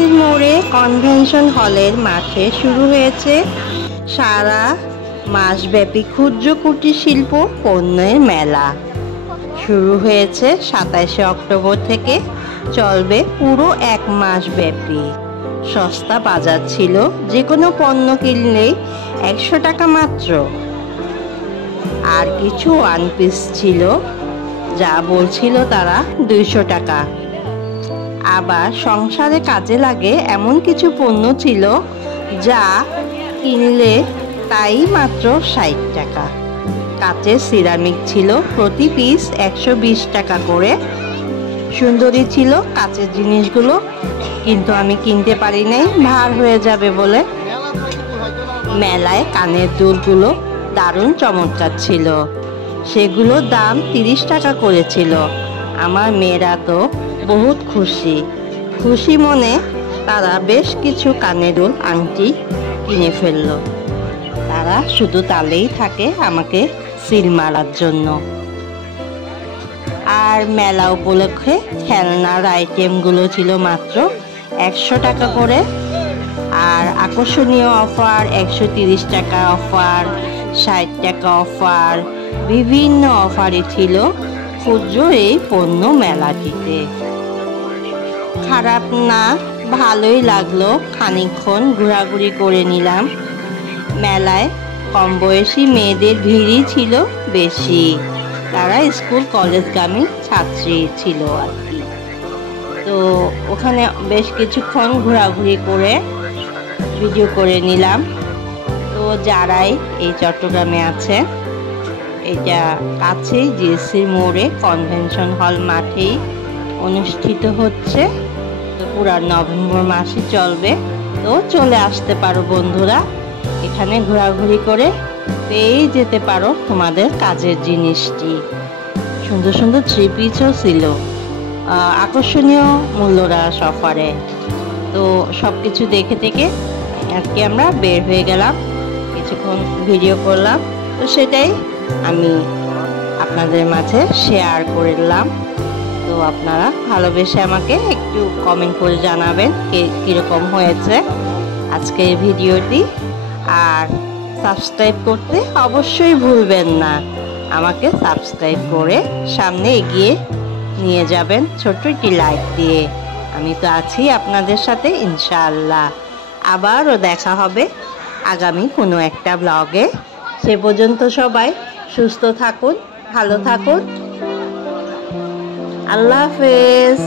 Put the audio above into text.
জিএসসির মোড়ে কনভেনশন হলের মাঠে শুরু হয়েছে সারা মাসব্যাপী ক্ষুদ্র কুটির শিল্প পণ্যের মেলা। শুরু হয়েছে 27শে অক্টোবর থেকে, চলবে পুরো এক মাস ব্যাপী। সস্তা বাজার ছিল, যে কোনো পণ্য কিনলেই 100 টাকা মাত্র। আর কিছু ওয়ান পিস ছিল, যা বলছিল তারা 200 টাকা। আবার সংসারে কাজে লাগে এমন কিছু পণ্য ছিল, যা কিনলে তাই মাত্র 60 টাকা। কাচের সিরামিক ছিল প্রতি পিস 120 টাকা করে। সুন্দরী ছিল কাচের জিনিসগুলো, কিন্তু আমি কিনতে পারি নাই, ভার হয়ে যাবে বলে। মেলায় কানের দুলগুলো দারুণ চমৎকার ছিল, সেগুলো দাম 30 টাকা করেছিল। আমার মেয়েরা তো বহুত খুশি মনে তারা বেশ কিছু কানের দুল আংটি কিনে ফেললো। তারা শুধু তালেই থাকে আমাকে সিল মারার জন্য। আর মেলা উপলক্ষে খেলনার আইটেমগুলো ছিল মাত্র 100 টাকা করে। আর আকর্ষণীয় অফার, 130 টাকা অফার, 60 টাকা অফার, বিভিন্ন অফারই ছিল ক্ষুদ্র এই পণ্য মেলাটিতে। খারাপ না, ভালোই লাগলো। খানিকক্ষণ ঘোরাঘুরি করে নিলাম। মেলায় কম বয়সী মেয়েদের ভিড়ই ছিল বেশি, তারা স্কুল কলেজগামী ছাত্রী ছিল আর কি। তো ওখানে বেশ কিছুক্ষণ ঘোরাঘুরি করে ভিডিও করে নিলাম। তো যারাই এই চট্টগ্রামে আছে, এটা কাছেই জিএসসির মোড়ে কনভেনশন হল মাঠেই অনুষ্ঠিত হচ্ছে। তো পুরা নভেম্বর মাসে চলবে, তো চলে আসতে পারো বন্ধুরা। এখানে ঘোরাঘুরি করে পেয়ে যেতে পারো তোমাদের কাজের জিনিসটি। সুন্দর সুন্দর থ্রি পিসও ছিল, আকর্ষণীয় মূল্যহ্রাস অফারে। তো সব কিছু দেখে থেকে আজকে আমরা বের হয়ে গেলাম, কিছুক্ষণ ভিডিও করলাম। তো সেটাই আমি আপনাদের মাঝে শেয়ার করলাম। তো আপনারা ভালোবেসে আমাকে একটু কমেন্ট করে জানাবেন কীরকম হয়েছে আজকের ভিডিওটি। আর সাবস্ক্রাইব করতে অবশ্যই ভুলবেন না। আমাকে সাবস্ক্রাইব করে সামনে এগিয়ে নিয়ে যাবেন ছোট্ট একটি লাইক দিয়ে। আমি তো আছি আপনাদের সাথে, ইনশাআল্লাহ। আবারও দেখা হবে আগামী কোনো একটা ব্লগে। সে পর্যন্ত সবাই সুস্থ থাকুন, ভালো থাকুন। আল্লাহ হাফেজ।